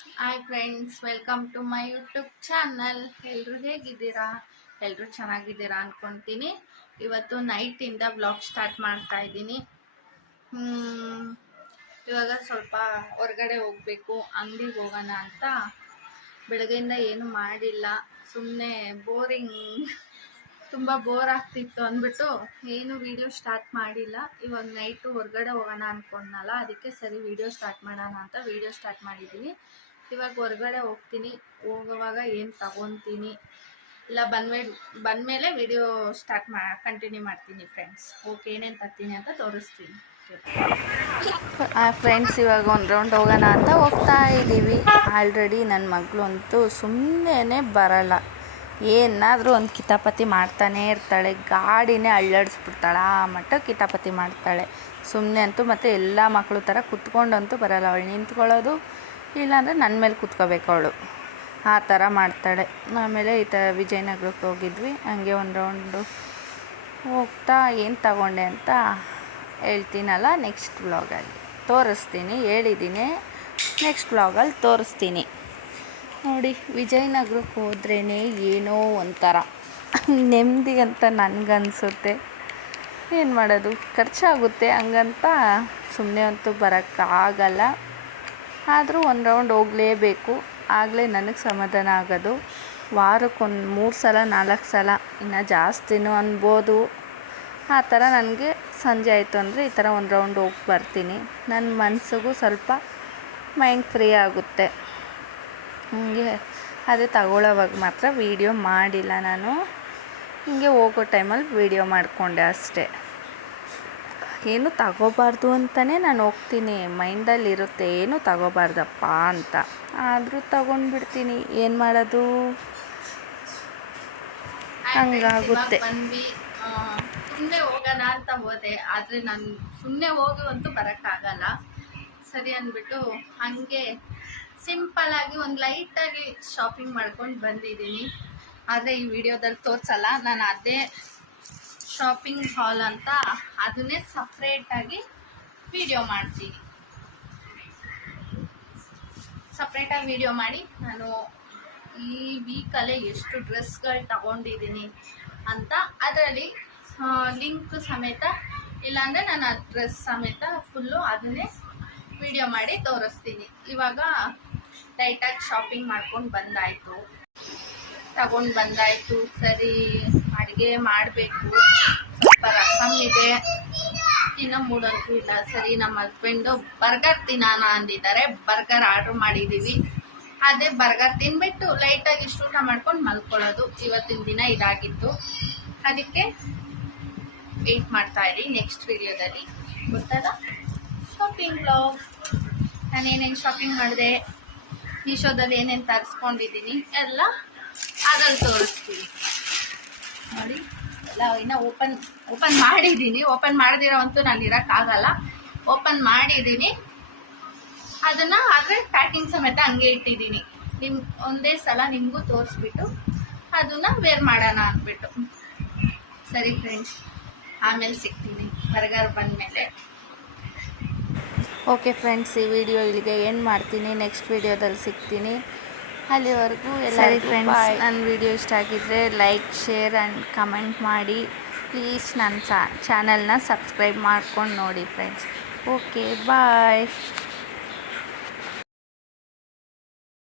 Hi friends, welcome to my YouTube channel. ಎಲ್ಲರೂ ಹೇಗಿದ್ದೀರಾ? ಎಲ್ಲರೂ ಚೆನ್ನಾಗಿದ್ದೀರಾ ಅಂದ್ಕೊತೀನಿ. ಇವತ್ತು ನೈಟಿಂದ ಬ್ಲಾಗ್ ಸ್ಟಾರ್ಟ್ ಮಾಡ್ತಾ ಇದ್ದೀನಿ. ಇವಾಗ ಸ್ವಲ್ಪ ಹೊರಗಡೆ ಹೋಗಬೇಕು, ಅಂಗಡಿಗೆ ಹೋಗೋಣ ಅಂತ. ಬೆಳಗ್ಗೆಯಿಂದ ಏನು ಮಾಡಿಲ್ಲ, ಸುಮ್ಮನೆ ತುಂಬ ಬೋರ್ ಆಗ್ತಿತ್ತು ಅಂದ್ಬಿಟ್ಟು ಏನು ವಿಡಿಯೋ ಸ್ಟಾರ್ಟ್ ಮಾಡಿಲ್ಲ. ಇವಾಗ ನೈಟು ಹೊರಗಡೆ ಹೋಗೋಣ ಅಂದ್ಕೊಂಡ್ನಲ್ಲ, ಅದಕ್ಕೆ ಸರಿ ವಿಡಿಯೋ ಸ್ಟಾರ್ಟ್ ಮಾಡೋಣ ಅಂತ ವಿಡಿಯೋ ಸ್ಟಾರ್ಟ್ ಮಾಡಿದ್ದೀನಿ. ಇವಾಗ ಹೊರಗಡೆ ಹೋಗ್ತೀನಿ. ಹೋಗುವಾಗ ಏನು ತಗೊತೀನಿ ಇಲ್ಲ ಬಂದಮೇಲೆ ವಿಡಿಯೋ ಕಂಟಿನ್ಯೂ ಮಾಡ್ತೀನಿ ಫ್ರೆಂಡ್ಸ್. ಓಕೆ, ಏನೇನು ತರ್ತೀನಿ ಅಂತ ತೋರಿಸ್ತೀನಿ. ಫ್ರೆಂಡ್ಸ್, ಇವಾಗ ಒಂದು ರೌಂಡ್ ಹೋಗೋಣ ಅಂತ ಹೋಗ್ತಾ ಇದ್ದೀವಿ. ಆಲ್ರೆಡಿ ನನ್ನ ಮಗಳು ಅಂತೂ ಸುಮ್ಮನೆ ಬರಲ್ಲ, ಏನಾದರೂ ಒಂದು ಕಿತಾಪತಿ ಮಾಡ್ತಾನೇ ಇರ್ತಾಳೆ. ಗಾಡಿನೇ ಅಳ್ಳಾಡಿಸ್ಬಿಡ್ತಾಳೆ, ಆ ಮಟ್ಟ ಕಿತಾಪತಿ ಮಾಡ್ತಾಳೆ. ಸುಮ್ಮನೆ ಅಂತೂ ಮತ್ತು ಎಲ್ಲ ಮಕ್ಕಳು ಥರ ಕುತ್ಕೊಂಡಂತೂ ಬರಲ್ಲ. ಅವಳು ನಿಂತ್ಕೊಳ್ಳೋದು, ಇಲ್ಲಾಂದರೆ ನನ್ನ ಮೇಲೆ ಕುತ್ಕೋಬೇಕು ಅವಳು, ಆ ಥರ ಮಾಡ್ತಾಳೆ. ಆಮೇಲೆ ವಿಜಯನಗರಕ್ಕೆ ಹೋಗಿದ್ವಿ. ಹಂಗೆ ಒಂದು ರೌಂಡು ಹೋಗ್ತಾ ಏನು ತಗೊಂಡೆ ಅಂತ ಹೇಳ್ತೀನಲ್ಲ, ನೆಕ್ಸ್ಟ್ ವ್ಲಾಗಲ್ಲಿ ತೋರಿಸ್ತೀನಿ. ಹೇಳಿದ್ದೀನಿ, ನೆಕ್ಸ್ಟ್ ವ್ಲಾಗಲ್ಲಿ ತೋರಿಸ್ತೀನಿ. ನೋಡಿ, ವಿಜಯನಗರಕ್ಕೆ ಹೋದ್ರೇ ಏನೋ ಒಂಥರ ನೆಮ್ಮದಿ ಅಂತ ನನಗನ್ಸುತ್ತೆ. ಏನು ಮಾಡೋದು, ಖರ್ಚಾಗುತ್ತೆ, ಹಂಗಂತ ಸುಮ್ಮನೆ ಅಂತೂ ಬರೋಕ್ಕಾಗಲ್ಲ. ಆದರೂ ಒಂದು ರೌಂಡ್ ಹೋಗಲೇಬೇಕು, ಆಗಲೇ ನನಗೆ ಸಮಾಧಾನ ಆಗೋದು. ವಾರಕ್ಕೊಂದು 3 ಸಲ 4 ಸಲ, ಇನ್ನು ಜಾಸ್ತಿನೂ ಅನ್ಬೋದು. ಆ ಥರ ನನಗೆ ಸಂಜೆ ಆಯಿತು ಅಂದರೆ ಈ ಥರ ಒಂದು ರೌಂಡ್ ಹೋಗಿ ಬರ್ತೀನಿ. ನನ್ನ ಮನಸ್ಸಿಗೂ ಸ್ವಲ್ಪ ಮೈಂಡ್ ಫ್ರೀ ಆಗುತ್ತೆ. ಹೀಗೆ ಅದೇ ತಗೊಳ್ಳೋವಾಗ ಮಾತ್ರ ವೀಡಿಯೋ ಮಾಡಿಲ್ಲ ನಾನು. ಹೀಗೆ ಹೋಗೋ ಟೈಮಲ್ಲಿ ವೀಡಿಯೋ ಮಾಡಿಕೊಂಡೆ ಅಷ್ಟೇ. ಏನು ತಗೋಬಾರ್ದು ಅಂತಲೇ ನಾನು ಹೋಗ್ತೀನಿ, ಮೈಂಡಲ್ಲಿರುತ್ತೆ ಏನು ತಗೋಬಾರ್ದಪ್ಪ ಅಂತ. ಆದರೂ ತಗೊಂಡ್ಬಿಡ್ತೀನಿ, ಏನು ಮಾಡೋದು, ಹಂಗಾಗುತ್ತೆ. ಸುಮ್ಮನೆ ಹೋಗೋಣ ಅಂತ ಹೋದೆ, ಆದರೆ ನಾನು ಸುಮ್ಮನೆ ಹೋಗುವಂತೂ ಬರೋಕ್ಕಾಗಲ್ಲ. ಸರಿ ಅಂದ್ಬಿಟ್ಟು ಹಾಗೆ ಸಿಂಪಲ್ಲಾಗಿ ಒಂದು ಲೈಟಾಗಿ ಶಾಪಿಂಗ್ ಮಾಡ್ಕೊಂಡು ಬಂದಿದ್ದೀನಿ. ಆದರೆ ಈ ವಿಡಿಯೋದಲ್ಲಿ ತೋರಿಸಲ್ಲ. ನಾನು ಅದೇ ಶಾಪಿಂಗ್ ಹಾಲ್ ಅಂತ ಅದನ್ನೇ ಸಪ್ರೇಟಾಗಿ ವಿಡಿಯೋ ಮಾಡ್ತೀನಿ. ಸಪ್ರೇಟಾಗಿ ವಿಡಿಯೋ ಮಾಡಿ ನಾನು ಈ ವೀಕಲ್ಲೇ ಎಷ್ಟು ಡ್ರೆಸ್ಗಳು ತಗೊಂಡಿದ್ದೀನಿ ಅಂತ ಅದರಲ್ಲಿ ಲಿಂಕ್ ಸಮೇತ, ಇಲ್ಲಾಂದರೆ ನಾನು ಆ ಡ್ರೆಸ್ ಸಮೇತ ಫುಲ್ಲು ಅದನ್ನೇ ವಿಡಿಯೋ ಮಾಡಿ ತೋರಿಸ್ತೀನಿ. ಇವಾಗ ಲೈಟಾಗಿ ಶಾಪಿಂಗ್ ಮಾಡ್ಕೊಂಡು ಬಂದಾಯಿತು. ಸರಿ, ಅಡುಗೆ ಮಾಡಬೇಕು. ಸ್ವಲ್ಪ ರಸಮ್ ಇದೆ, ಇನ್ನೂ ಮೂಡಂತೂ ಇಲ್ಲ. ಸರಿ, ನಮ್ಮ ಹಸ್ಬೆಂಡು ಬರ್ಗರ್ ತಿನ್ನೋಣ ಅಂದಿದ್ದಾರೆ. ಬರ್ಗರ್ ಆರ್ಡ್ರ್ ಮಾಡಿದ್ದೀವಿ. ಅದೇ ಬರ್ಗರ್ ತಿನ್ಬಿಟ್ಟು ಲೈಟಾಗಿ ಇಷ್ಟು ಊಟ ಮಾಡ್ಕೊಂಡು ಮಲ್ಕೊಳ್ಳೋದು. ಇವತ್ತಿನ ದಿನ ಇದಾಗಿತ್ತು, ಅದಕ್ಕೆ ವೇಟ್ ಮಾಡ್ತಾ ಇರಿ. ನೆಕ್ಸ್ಟ್ ವಿಡಿಯೋದಲ್ಲಿ ಗೊತ್ತಲ್ಲ ಶಾಪಿಂಗ್ ಬ್ಲಾಗ್, ನಾನೇನೇನು ಶಾಪಿಂಗ್ ಮಾಡಿದೆ, ಮೀಶೋದಲ್ಲಿ ಏನೇನು ತರಿಸ್ಕೊಂಡಿದ್ದೀನಿ ಎಲ್ಲ ಅದ್ರಲ್ಲಿ ತೋರಿಸ್ತೀನಿ. ನೋಡಿ, ಎಲ್ಲ ಇನ್ನೂ ಓಪನ್ ಮಾಡಿದ್ದೀನಿ. ಓಪನ್ ಮಾಡದಿರೋವಂತೂ ನಾನು ಇರೋಕ್ಕಾಗಲ್ಲ. ಓಪನ್ ಮಾಡಿದ್ದೀನಿ, ಅದನ್ನು ಆದರೆ ಪ್ಯಾಕಿಂಗ್ ಸಮೇತ ಹಂಗೆ ಇಟ್ಟಿದ್ದೀನಿ. ಒಂದೇ ಸಲ ನಿಮಗೂ ತೋರಿಸ್ಬಿಟ್ಟು ಅದನ್ನು ವೇರ್ ಮಾಡೋಣ ಅಂದ್ಬಿಟ್ಟು. ಸರಿ ಫ್ರೆಂಡ್ಸ್, ಆಮೇಲೆ ಸಿಗ್ತೀನಿ ಬರ್ಗರ್ ಬಂದಮೇಲೆ. ಓಕೆ ಫ್ರೆಂಡ್ಸ್, ಈ ವಿಡಿಯೋ ಇಲ್ಲಿಗೆ ಏನು ಮಾಡ್ತೀನಿ. ನೆಕ್ಸ್ಟ್ ವಿಡಿಯೋದಲ್ಲಿ ಸಿಗ್ತೀನಿ. ಅಲ್ಲಿವರೆಗೂ ಸರಿ ಫ್ರೆಂಡ್ಸ್, ನನ್ನ ವಿಡಿಯೋ ಇಷ್ಟ ಆಗಿದ್ದರೆ ಲೈಕ್, ಶೇರ್ ಆ್ಯಂಡ್ ಕಮೆಂಟ್ ಮಾಡಿ. ಪ್ಲೀಸ್ ನನ್ನ ಚಾನಲ್ನ ಸಬ್ಸ್ಕ್ರೈಬ್ ಮಾಡ್ಕೊಂಡು ನೋಡಿ ಫ್ರೆಂಡ್ಸ್. ಓಕೆ, ಬಾಯ್.